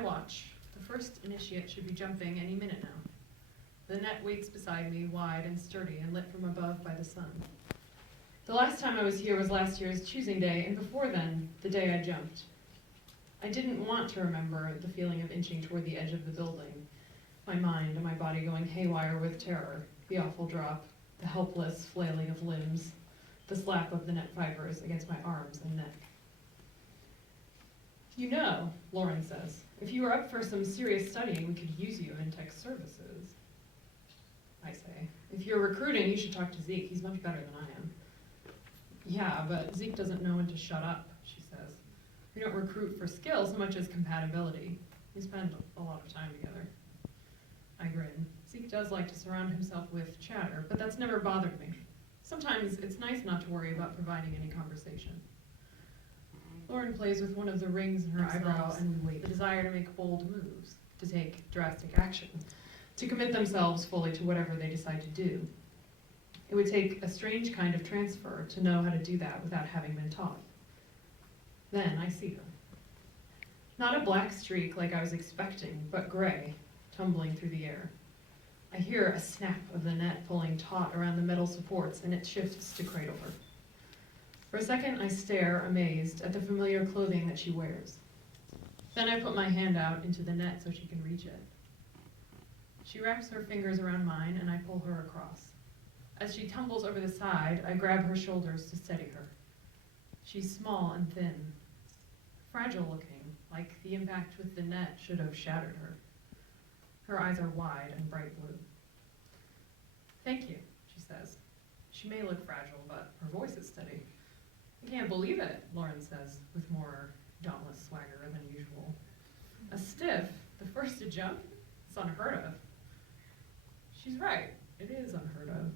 watch. The first initiate should be jumping any minute now. The net waits beside me, wide and sturdy and lit from above by the sun. The last time I was here was last year's choosing day, and before then, the day I jumped. I didn't want to remember the feeling of inching toward the edge of the building, my mind and my body going haywire with terror, the awful drop, the helpless flailing of limbs, the slap of the net fibers against my arms and neck. You know, Lauren says, if you were up for some serious studying, we could use you in tech services. I say, if you're recruiting, you should talk to Zeke. He's much better than I am. Yeah, but Zeke doesn't know when to shut up, she says. We don't recruit for skill so much as compatibility. We spend a lot of time together. I grin. Zeke does like to surround himself with chatter, but that's never bothered me. Sometimes it's nice not to worry about providing any conversation. Lauren plays with one of the rings in her eyebrow, and we wait. The desire to make bold moves, to take drastic action, to commit themselves fully to whatever they decide to do. It would take a strange kind of transfer to know how to do that without having been taught. Then I see her. Not a black streak like I was expecting, but gray, tumbling through the air. I hear a snap of the net pulling taut around the metal supports, and it shifts to cradle her. For a second, I stare, amazed, at the familiar clothing that she wears. Then I put my hand out into the net so she can reach it. She wraps her fingers around mine, and I pull her across. As she tumbles over the side, I grab her shoulders to steady her. She's small and thin, fragile looking, like the impact with the net should have shattered her. Her eyes are wide and bright blue. Thank you, she says. She may look fragile, but her voice is steady. I can't believe it, Lauren says, with more dauntless swagger than usual. A stiff, the first to jump? It's unheard of. She's right, it is unheard of.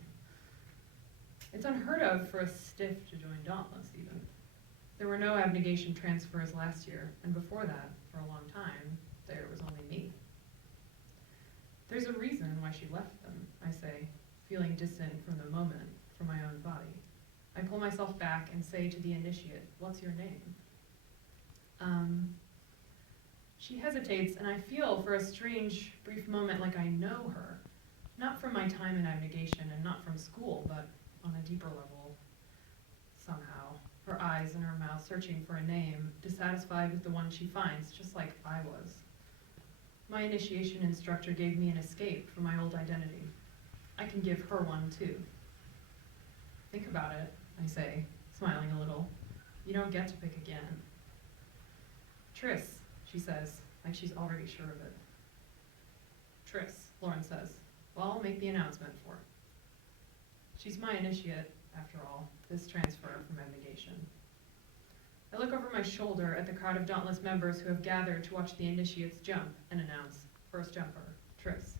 It's unheard of for a stiff to join Dauntless, even. There were no abnegation transfers last year, and before that, for a long time, there was only me. There's a reason why she left them, I say, feeling distant from the moment, from my own body. I pull myself back and say to the initiate, "What's your name?" She hesitates, and I feel for a strange, brief moment like I know her. Not from my time in abnegation and not from school, but on a deeper level, somehow. Her eyes and her mouth searching for a name, dissatisfied with the one she finds, just like I was. My initiation instructor gave me an escape from my old identity. I can give her one too. Think about it, I say, smiling a little. You don't get to pick again. Tris, she says, like she's already sure of it. Tris, Lauren says. Well, I'll make the announcement for her. She's my initiate, after all, this transfer from abnegation. I look over my shoulder at the crowd of Dauntless members who have gathered to watch the initiates jump and announce, first jumper, Tris.